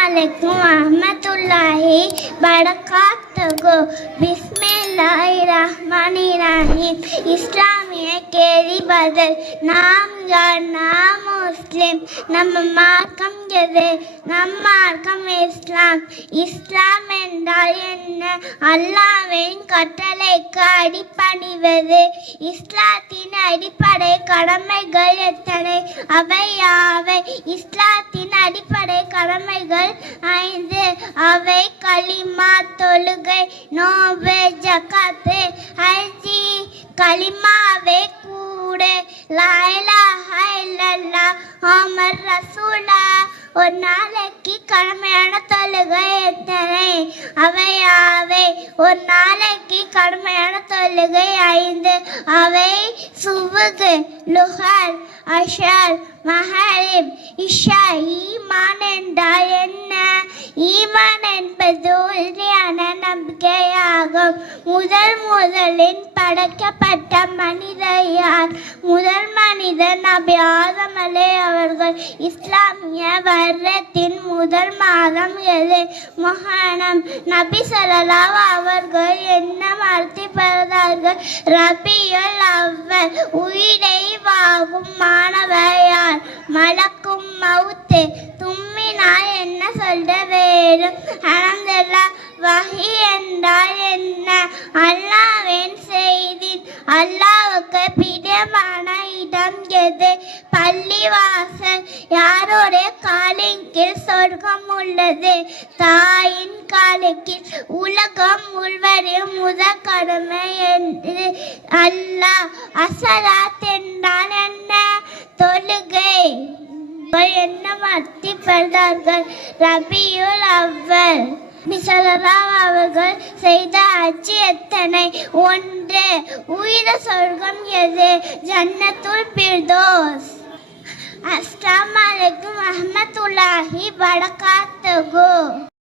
वालेकुम रहमतुल्लाहि बरकातहू। बिस्मिल्लाहिर्रहमानिर्रहीम। इस्लामिया नाम பதில் நாம் முஸ்லீம். முஸ்லிம் நம்ம மார்க்கம் எது? நம் மார்க்கம் இஸ்லாம். இஸ்லாம் என்றால் என்ன? அல்லாவின் கட்டளைக்கு அடிப்பணிவது. இஸ்லாத்தின் அடிப்படை கடமைகள் எத்தனை? அவை யாவை? இஸ்லாத்தின் அடிப்படை கடமைகள் ஐந்து. அவை களிமா தொழுகை நோவு ஜக்காத்து ஹஜ்ஜி களிமாவை கூட லாயலா இல்லல்லாஹ் ஆமர் ரசூலா ஒரு நாளைக்கு கடமையான தொழுகை எத்தனை அவையாவை ஒரு நாளைக்கு கடமையான தொழுகை ஐந்து அவை சுவுகு லுஹர் அஷர் மஹரிப் இஷா ஈமான் என்றால் என்ன ஈமான் என்பது உறுதியான நம்பிக்கை முதல் முதலில் படைக்கப்பட்ட மனிதர் யார் முதல் மனிதர் நபி ஆதம் அலே அவர்கள். இஸ்லாமிய வருடத்தின் முதல் மாதம் எது? முஹானம் நபி ஸல்லல்லாஹு அவர்கள் என்ன மறுத்து பிறந்தார்கள் ரபியுல் அவ்வல். உயிரை வாகும் மாணவர் யார்? மலக்கும் மவுத்து. தும்மினால் என்ன சொல்ல வேண்டும்? அனந்தல்லா வகி என்ன அல்லாவின் செய்தி அல்லாவுக்கு பிரியமான இடம் எது? பள்ளிவாசல். யாரோட காலின் கீழ் சொர்க்கம் உள்ளது? தாயின் காலின் உலகம் முழுவதும் முதல் கடமை என்று. அல்லாஹ் அசலாத் என்றால் என்ன? தொழுகை. என்ன மத்தி பெற்றார்கள் ரபியுல் அவ்வல். பிசலராவ் அவர்கள் செய்த அச்சு எத்தனை ஒன்று உயிர சொர்க்கம் எது? ஜன்னத்துல் பிர்தோஸ் அஸ்லாம் அலைக்கும் அஹமத்துல்லாஹி பரகாத்துகு